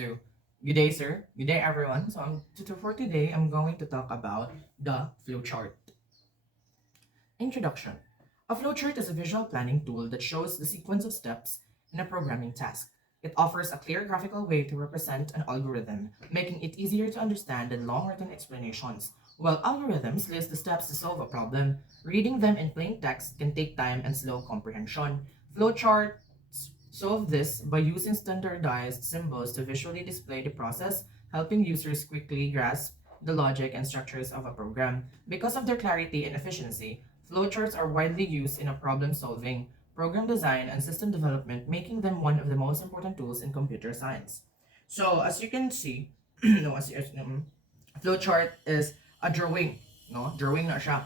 So, good day, sir. Good day, everyone. For today, I'm going to talk about the flowchart. Introduction. A flowchart is a visual planning tool that shows the sequence of steps in a programming task. It offers a clear graphical way to represent an algorithm, making it easier to understand than long written explanations. While algorithms list the steps to solve a problem, reading them in plain text can take time and slow comprehension. Flowcharts solve this by using standardized symbols to visually display the process, helping users quickly grasp the logic and structures of a program. Because of their clarity and efficiency, flowcharts are widely used in a problem solving, program design, and system development, making them one of the most important tools in computer science. So, as you can see, no, flowchart is a drawing, no? Drawing na siya.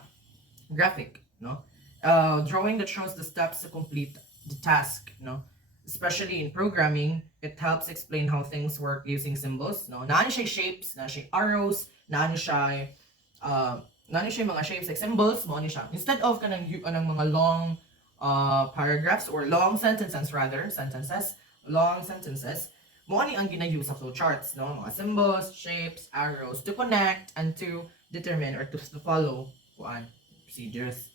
Graphic, no? Drawing that shows the steps to complete the task, no? Especially in programming, it helps explain how things work using symbols, no? Naano siya shapes, na siya arrows, naano siya naano siya mga shapes like symbols, mo ni siya. Instead of kanang mga long paragraphs or long sentences, mo ani ang ginause sa flowcharts, no? Mga symbols, shapes, arrows to connect and to determine or to follow kuan procedures.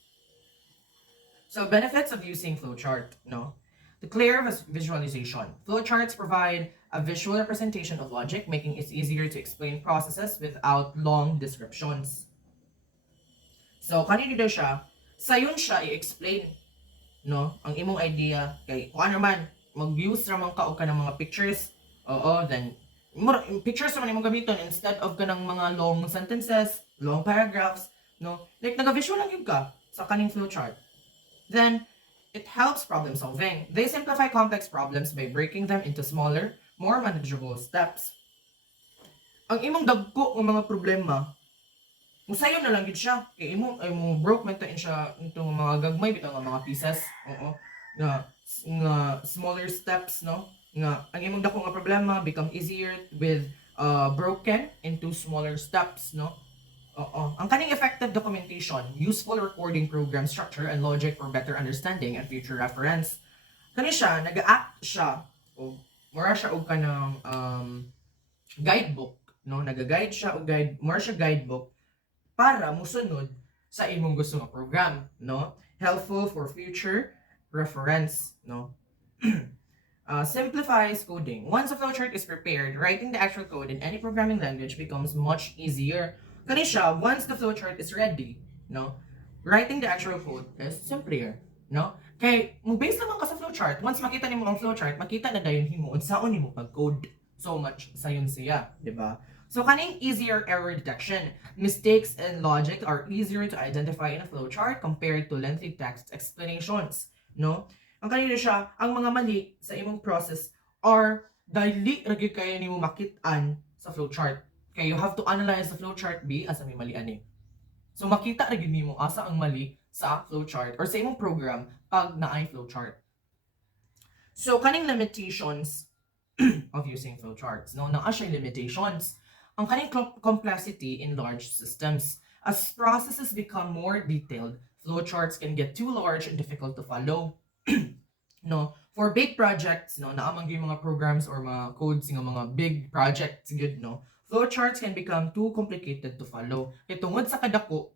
So benefits of using flowchart, no? The clear visualization. Flowcharts provide a visual representation of logic, making it easier to explain processes without long descriptions. So, kanino daw siya, sayon siya i-explain, no? Ang imong idea, kay kung ano man, mag-use naman ka o ka ng mga pictures, oo, then, pictures naman imong gamiton instead of ka ng mga long sentences, long paragraphs, no? Like, nag-visual lang yun ka sa kaning flowchart. Then, it helps problem solving. They simplify complex problems by breaking them into smaller, more manageable steps. Ang imong dagko ng mga problema, musayon na lang gid siya. Kay imo broke man ta siya into mga gagmay bitaw nga mga pieces. Oo. Nga smaller steps, no? Nga ang imong dako nga problema become easier with broken into smaller steps, no? Oo. Ang kaning effective documentation, useful recording program structure and logic for better understanding and future reference. Kani siya, nag-act siya, o mura siya og kanang guidebook, no? Nag-guide siya og mura siya guidebook para musunod sa imong gusto nga program, no? Helpful for future reference, no? Simplifies coding. Once a flowchart is prepared, writing the actual code in any programming language becomes much easier. Kani siya, once the flowchart is ready, no? Writing the actual code is simpler, no? Kay mo base naman ka sa flowchart, once makita nimo ang flowchart, makita na dayon himo unsaon nimo pag-code. So much sayon siya, di ba? So kaning easier error detection. Mistakes in logic are easier to identify in a flowchart compared to lengthy text explanations, no? Ang kanina siya, ang mga mali sa imong process are dili ra gyud kaya nimo makit-an sa flowchart. Kaya you have to analyze the flowchart B asa may mali ani. So makita ra gyud nimo asa ang mali sa flowchart or sa imong program pag naay flowchart. So kaning limitations of using flowcharts, no? Naa siya limitations. Ang kaning complexity in large systems. As processes become more detailed, flowcharts can get too large and difficult to follow. No, for big projects, no, naamang yung mga programs or mga codes ng mga big projects good, no, flowcharts can become too complicated to follow. Kaya tungod sa kadako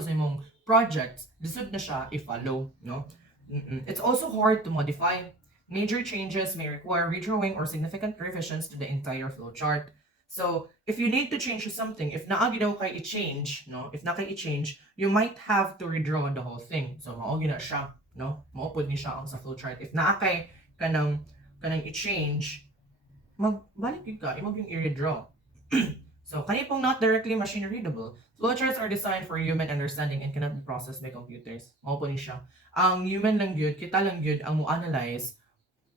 sa imong projects, lisod na siya i-follow, no? It's also hard to modify. Major changes may require redrawing or significant revisions to the entire flowchart. So, if you need to change something, if naagi daw kay i-change, no? If na kay i-change, you might have to redraw the whole thing. So, maogi na siya, no? Maupod ni siya ang sa flowchart. If naa kay kanang i-change, magbalik yun ka, imag yung i-redraw. So, kani pong not directly machine readable. Flowcharts are designed for human understanding and cannot be processed by computers. Mao po ni siya. Ang human lang yun, kita lang yun ang mo-analyze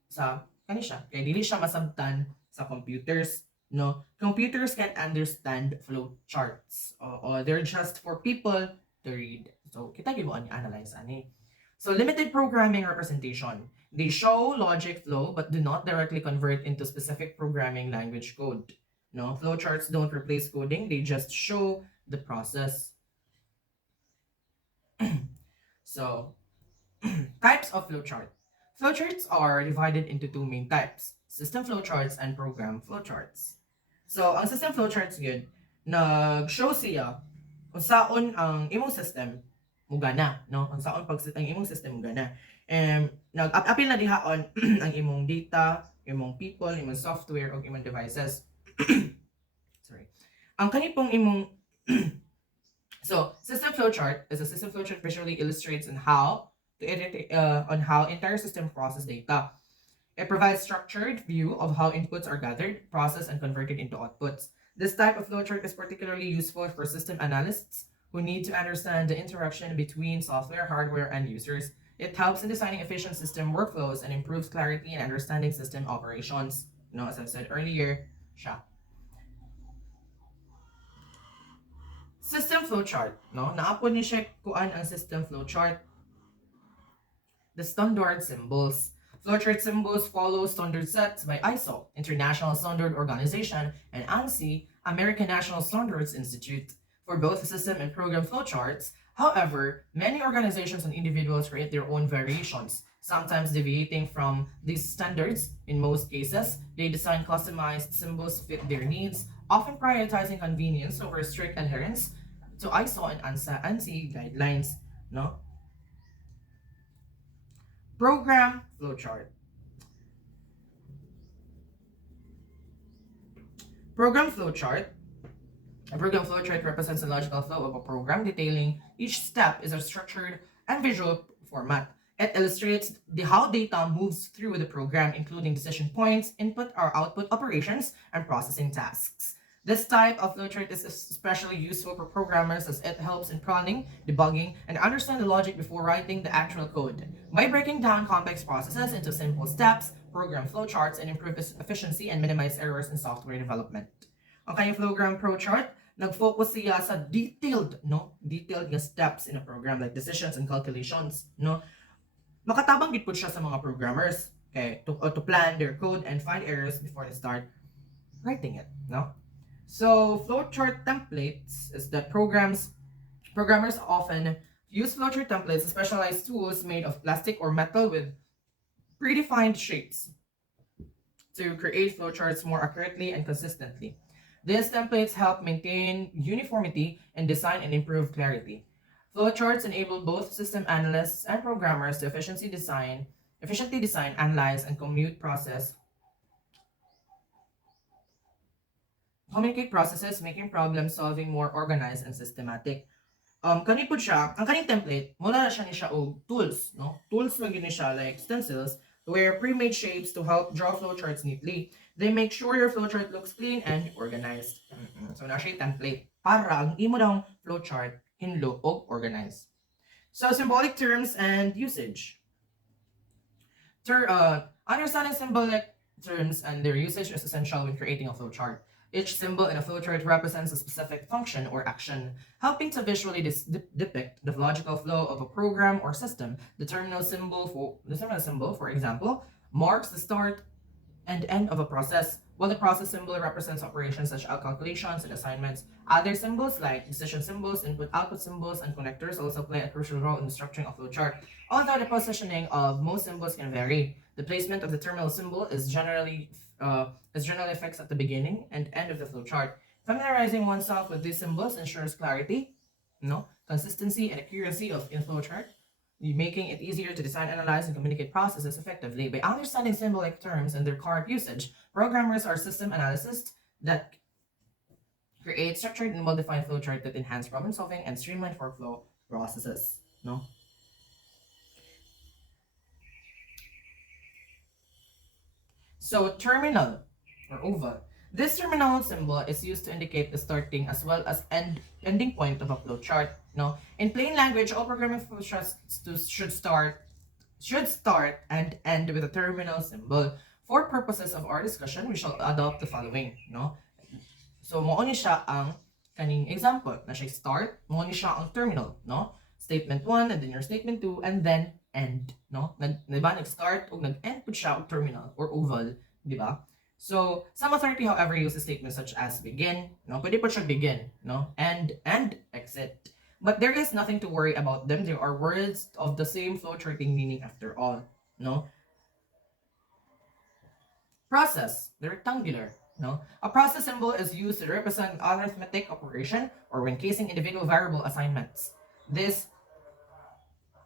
sa kani siya. Kaya dili siya masabtan sa computers. No, computers can understand flowcharts. Or they're just for people to read. So, kita gyud mo ani analyze ani. So, limited programming representation. They show logic flow but do not directly convert into specific programming language code. No, flowcharts don't replace coding, they just show the process. So, types of flowchart. Flowcharts are divided into two main types: system flowcharts, and program flowcharts. So, ang system flowcharts yun, nag-show siya kung saan ang imong system mugana, no? Kung saan ang imong system mugana. Nag-apil na dihaon ang imong data, imong people, imong software, o imong devices. Sorry. Ang kanipong imong so, system flowchart is a system flowchart visually illustrates on how entire system process data. It provides structured view of how inputs are gathered, processed, and converted into outputs. This type of flowchart is particularly useful for system analysts who need to understand the interaction between software, hardware, and users. It helps in designing efficient system workflows and improves clarity in understanding system operations. As I've said earlier, siya. System flowchart, no? Naapon ni siya kuan ang system flowchart. The standard symbols. Flowchart symbols follow standard sets by ISO, International Standard Organization, and ANSI, American National Standards Institute, for both system and program flowcharts. However, many organizations and individuals create their own variations, sometimes deviating from these standards. In most cases, they design customized symbols to fit their needs, often prioritizing convenience over strict adherence to ISO and ANSI guidelines. No? Program flowchart. Program flowchart. A program flowchart represents the logical flow of a program, detailing each step is a structured and visual format. It illustrates how data moves through the program, including decision points, input or output operations, and processing tasks. This type of flowchart is especially useful for programmers as it helps in planning, debugging, and understand the logic before writing the actual code. By breaking down complex processes into simple steps, program flowcharts and improve efficiency and minimize errors in software development. Ang kanyang program flowchart, nag-focus siya sa detailed nga steps in a program like decisions and calculations, no? Makatabang gid pud siya sa mga programmers, okay, to plan their code and find errors before they start writing it, no? So, flowchart templates is that programmers often use flowchart templates, specialized tools made of plastic or metal with predefined shapes to create flowcharts more accurately and consistently. These templates help maintain uniformity in design and improve clarity. Flowcharts enable both system analysts and programmers to efficiently design, analyze, and communicate processes, making problem solving more organized and systematic. Kani po siya, ang kaning template, mula na siya og tools, no? Tools lang yun siya, like stencils, where pre-made shapes to help draw flowcharts neatly. They make sure your flowchart looks clean and organized. So, na siya template para ang imo daw flowchart hinlo og organized. So, symbolic terms and usage. Understanding symbolic terms and their usage is essential when creating a flowchart. Each symbol in a flowchart represents a specific function or action, helping to visually depict the logical flow of a program or system. The terminal symbol, for example, marks the start and end of a process, while the process symbol represents operations such as calculations and assignments. Other symbols like decision symbols, input-output symbols, and connectors also play a crucial role in the structuring of flowchart. Although the positioning of most symbols can vary, the placement of the terminal symbol is generally fixed at the beginning and end of the flowchart. Familiarizing oneself with these symbols ensures clarity, consistency, and accuracy in flowchart, making it easier to design, analyze, and communicate processes effectively. By understanding symbolic terms and their current usage, programmers are system analysts that create structured and well-defined flowchart that enhance problem solving and streamline workflow processes. No? So, terminal or oval. This terminal symbol is used to indicate the starting as well as ending point of a flowchart. No? In plain language, all programming flowcharts should start and end with a terminal symbol. For purposes of our discussion, we shall adopt the following. No? So, mo ni siya ang kaning example na siya start, mo ni siya ang terminal, no? Statement 1 and then your statement 2 and then end, no? Nag-start o nag-end po siya og terminal or oval, di ba? So, some authority, however, uses statements such as begin, no? Pwede po siya begin, no? And exit. But there is nothing to worry about them. There are words of the same flowcharting meaning after all, no? Process, the rectangular. No? A process symbol is used to represent an arithmetic operation or when casing individual variable assignments. This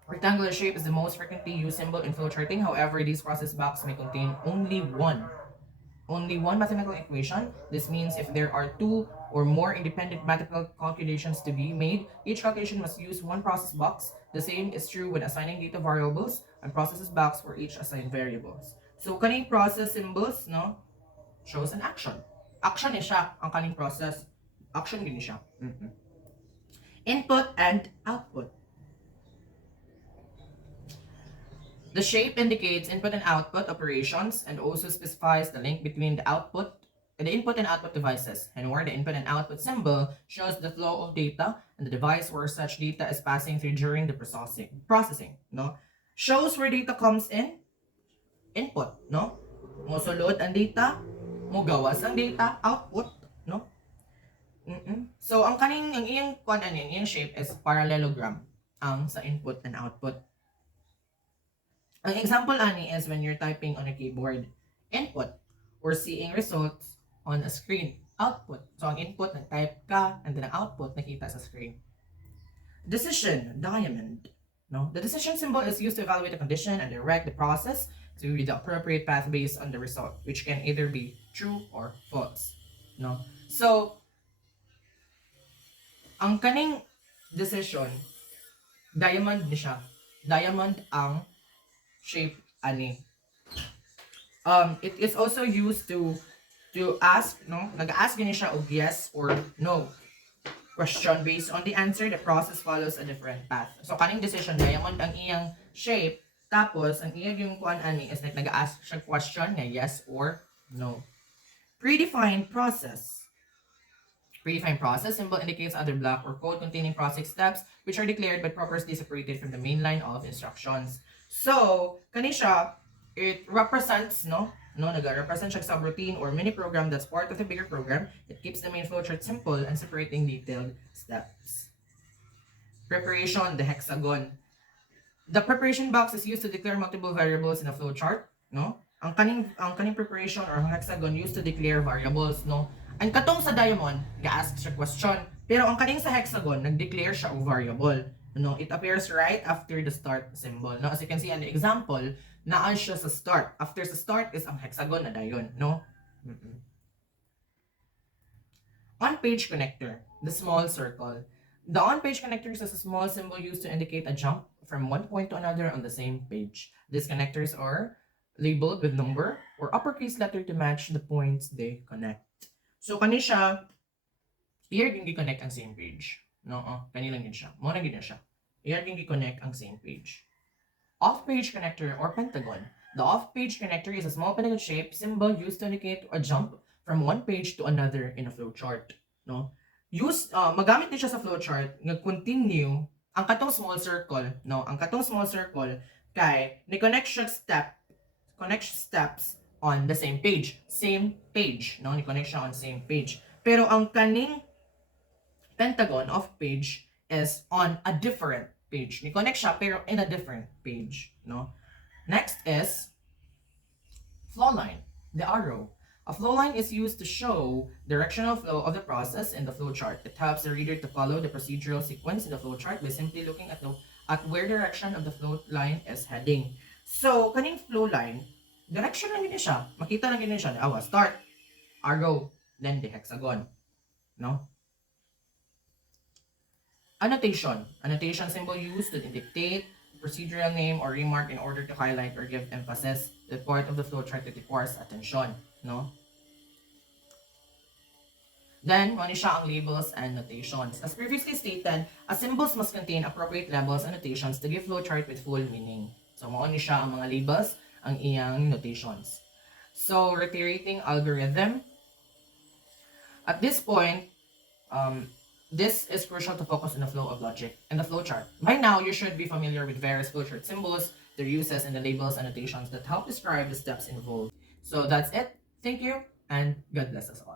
rectangular shape is the most frequently used symbol in flowcharting. However, these process boxes may contain only one mathematical equation. This means if there are two or more independent mathematical calculations to be made, each calculation must use one process box. The same is true when assigning data variables and processes box for each assigned variables. So, kaning process symbols, no, shows an action. Action ni siya, ang kaning process. Action din siya. Input and output. The shape indicates input and output operations and also specifies the link between the input and output devices, and where the input and output symbol shows the flow of data and the device where such data is passing through during the processing, no? Shows where data comes in, input, no? Mo sulod ang data, mo gawas ang data, output, no? So ang iyang iyang shape is parallelogram ang sa input and output. An example ani is when you're typing on a keyboard, input, or seeing results on a screen, output. So ang input, nag-type ka, and then ang output, nakita sa screen. Decision, diamond. No? The decision symbol is used to evaluate the condition and direct the process to the appropriate path based on the result, which can either be true or false. No? So, ang kaning decision, diamond ni siya. Diamond ang shape ani. It is also used to ask, no? Nag-ask gani siya og yes or no question. Based on the answer, the process follows a different path. So kaning decision, diamond ang iyang shape, tapos ang iyang yung kuan ani is like nag-ask siya question nga yes or no. Predefined process. Predefined process symbol indicates other block or code containing process steps which are declared but properly separated from the main line of instructions. So, kani siya, it represents, nag-represent siya subroutine or mini program that's part of the bigger program. It keeps the main flowchart simple and separating detailed steps. Preparation, the hexagon. The preparation box is used to declare multiple variables in a flowchart, no? Ang kaning preparation or hexagon used to declare variables, no? Ang katong sa diamond, ga-ask siya question, pero ang kaning sa hexagon, nag-declare siya og variable. No, it appears right after the start symbol. No, as you can see in the example, naan siya sa start. After sa start is ang hexagon na dayon, no? On-page connector, the small circle. The on-page connectors is a small symbol used to indicate a jump from one point to another on the same page. These connectors are labeled with number or uppercase letter to match the points they connect. So kani siya, here yung gi-connect ang same page. No, kanilang yun siya. Muna gina siya. Here yung gi-connect ang same page. Off-page connector or pentagon. The off-page connector is a small pentagon shape symbol used to indicate a jump from one page to another in a flowchart. No? Magamit din siya sa flowchart nga continue ang katong small circle, no? Ang katong small circle kay ni-connect siya steps on the same page. Same page, no? Ni-connect siya on same page. Pero ang kaning pentagon off page is on a different page. Ni-connect siya pero in a different page, no? Next is flow line, the arrow. A flow line is used to show directional flow of the process in the flowchart. It helps the reader to follow the procedural sequence in the flowchart by simply looking at where direction of the flow line is heading. So, kaning flow line, direction lang yun siya. Makita lang yun siya. Start, arrow, then the hexagon, no? Annotation. Annotation symbol used to dictate procedural name or remark in order to highlight or give emphasis to the part of the flowchart that requires attention, no? Then, ano siya ang labels and notations. As previously stated, symbols must contain appropriate labels and notations to give flowchart with full meaning. So, ano siya ang mga labels, ang iyang notations. So, reiterating algorithm. At this point, this is crucial to focus on the flow of logic and the flowchart. By now, you should be familiar with various flowchart symbols, their uses, and the labels and notations that help describe the steps involved. So that's it. Thank you, and God bless us all.